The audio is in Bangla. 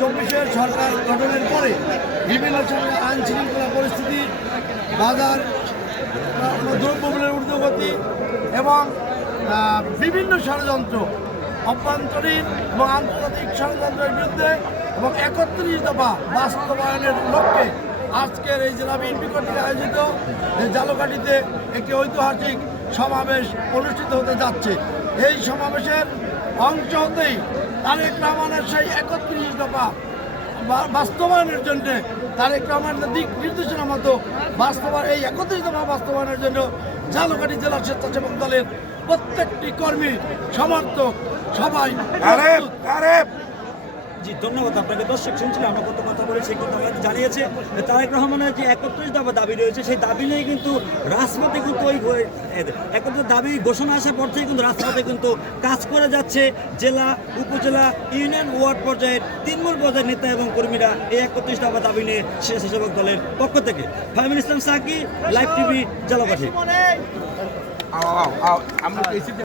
2024 সরকার গঠনের পরে বিভিন্ন সময় আইন শৃঙ্খলা পরিস্থিতি, বাজার দ্রব্যমূল্যের ঊর্ধ্বগতি এবং বিভিন্ন ষড়যন্ত্র, অভ্যন্তরীণ এবং আন্তর্জাতিক ষড়যন্ত্রের বিরুদ্ধে এবং 31 দফা বাস্তবায়নের লক্ষ্যে আজকের এই জেলা বিএনপি কর্তৃক আয়োজিত ঝালকাঠিতে একটি ঐতিহাসিক সমাবেশ অনুষ্ঠিত হতে যাচ্ছে। এই সমাবেশের অংশ হতেই তারেক রহমানের সেই 31 দফা বাস্তবায়নের জন্য তারেক রহমানের দিক নির্দেশনা মতো এই 31 দফা বাস্তবায়নের জন্য ঝালকাঠি জেলা স্বেচ্ছাসেবক দলের প্রত্যেকটি কর্মী, সমর্থক সবাই। জি, ধন্যবাদ আপনাকে। দর্শক শুনছিলেন, আমরা কত কথা বলেছি, কিন্তু আমাদের জানিয়েছে তারেক রহমানের যে 31 দফা দাবি রয়েছে, সেই দাবি নিয়ে কিন্তু রাজপথে কিন্তু ওই 31 দাবি ঘোষণা আসার পর থেকে কিন্তু রাজপথে কিন্তু কাজ করে যাচ্ছে জেলা, উপজেলা, ইউনিয়ন, ওয়ার্ড পর্যায়ের তৃণমূল পর্যায়ের নেতা এবং কর্মীরা এই 31 দফা দাবি নিয়ে স্বেচ্ছাসেবক দলের পক্ষ থেকে। ফাহমিল ইসলাম সাকি, লাইভ টিভি, ঝালকাঠি।